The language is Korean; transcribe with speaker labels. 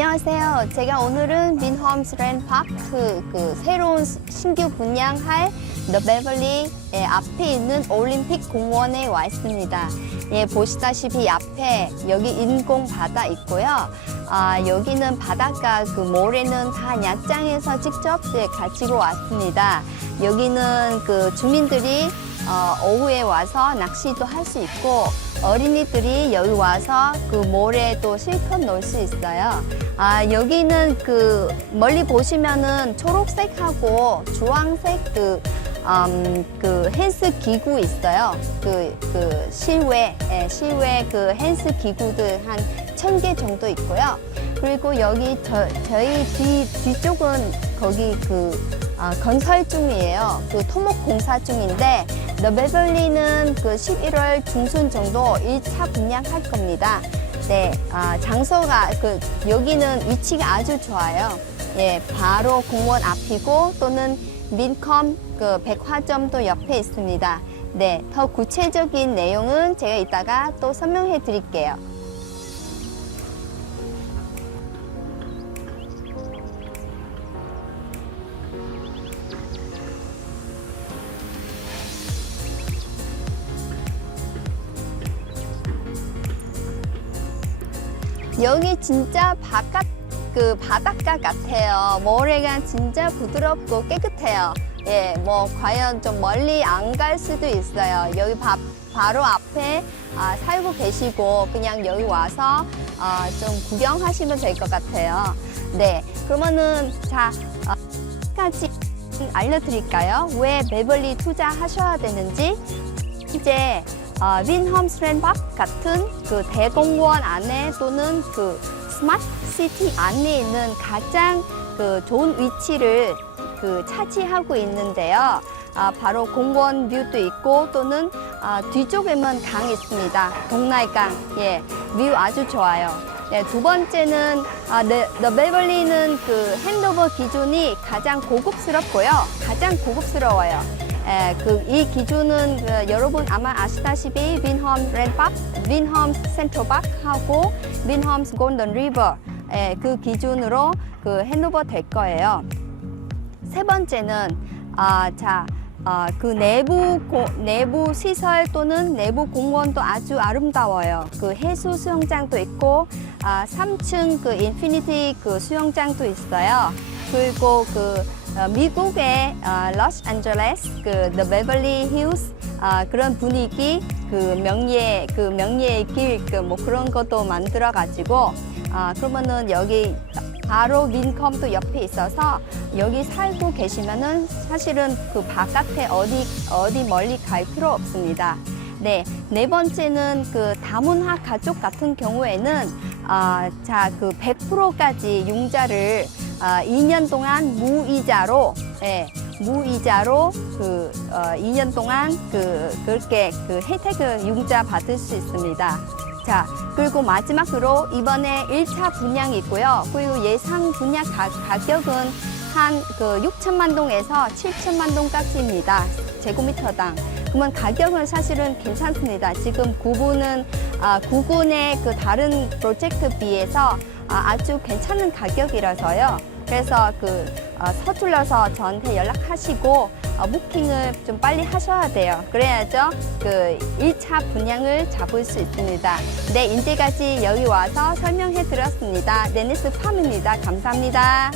Speaker 1: 안녕하세요. 제가 오늘은 민홈스 랜파크 그 새로운 시- 신규 분양할 Beverly 예, 앞에 있는 올림픽 공원에 와 있습니다. 예, 보시다시피 앞에 여기 인공 바다 있고요. 아, 여기는 바닷가 그 모래는 다 야장에서 직접 예, 가지고 왔습니다. 여기는 그 주민들이 어, 오후에 와서 낚시도 할 수 있고 어린이들이 여기 와서 그 모래도 실컷 놀 수 있어요. 아, 여기는 그 멀리 보시면은 초록색하고 주황색 그, 음, 그 헬스 기구 있어요. 그, 그 실외, 예, 실외 그 헬스 기구들 한 천 개 정도 있고요. 그리고 여기 저, 저희 뒤, 뒤쪽은 거기 그 아, 건설 중이에요. 그 토목 공사 중인데 Beverly는 그 11월 중순 정도 1차 분양할 겁니다. 네, 아, 장소가 그 여기는 위치가 아주 좋아요. 예, 바로 공원 앞이고 또는 민컴 그 백화점도 옆에 있습니다. 네, 더 구체적인 내용은 제가 이따가 또 설명해 드릴게요. 여기 진짜 바깥 그 바닷가 같아요. 모래가 진짜 부드럽고 깨끗해요. 예, 뭐 과연 좀 멀리 안 갈 수도 있어요. 여기 바, 바로 앞에 아, 살고 계시고 그냥 여기 와서 아, 좀 구경하시면 될 것 같아요. 네, 그러면은 자, 아, 까지 알려드릴까요? 왜 베벌리 투자하셔야 되는지 어, 윈홈스랜박 같은 그 대공원 안에 또는 그 스마트 시티 안에 있는 가장 그 좋은 위치를 그 차지하고 있는데요. 아, 바로 공원 뷰도 있고 또는 아, 뒤쪽에만 강 있습니다. 동날강. 예, 뷰 아주 좋아요. 네, 두 번째는 아, 네, 더 베벌리는 그 핸드오버 기준이 가장 고급스럽고요. 가장 고급스러워요. 예, 그 이 기준은 그 여러분 아마 아시다시피 윈홈 랜박, 윈홈 센트럴박하고 윈홈스 골든 리버 예, 그 기준으로 그 핸드오버 될 거예요. 세 번째는 아, 자, 아, 그 내부 고, 내부 시설 또는 내부 공원도 아주 아름다워요. 그 해수 수영장도 있고 아, 3층 그 인피니티 그 수영장도 있어요. 그리고 그 어, 미국의 어, 로스앤젤레스 그 The Beverly Hills 아, 그런 분위기 그 명예 그 명예의 길그뭐 그런 것도 만들어 가지고 아, 그러면은 여기 바로 민컴도 옆에 있어서 여기 살고 계시면은 사실은 그 바깥에 어디 어디 멀리 갈 필요 없습니다. 네, 네 번째는 그 다문화 가족 같은 경우에는 아, 자, 그 100%까지 융자를 아, 2년 동안 무이자로 예, 무이자로 그 어, 2년 동안 그 그렇게 그 혜택을 융자 받을 수 있습니다. 자, 그리고 마지막으로 이번에 1차 분양이 있고요. 그리고 예상 분양 가, 가격은 한 그 6천만 동에서 7천만 동까지입니다. 제곱미터당. 그러면 가격은 사실은 괜찮습니다. 지금 구분은 아, 구군의 그 다른 프로젝트 비해서 아, 아주 괜찮은 가격이라서요. 그래서 그 어, 서툴러서 저한테 연락하시고 어, 부킹을 좀 빨리 하셔야 돼요. 그래야죠. 그 1차 분양을 잡을 수 있습니다. 네, 이제까지 여기 와서 설명해 드렸습니다. 데니스 팜입니다. 감사합니다.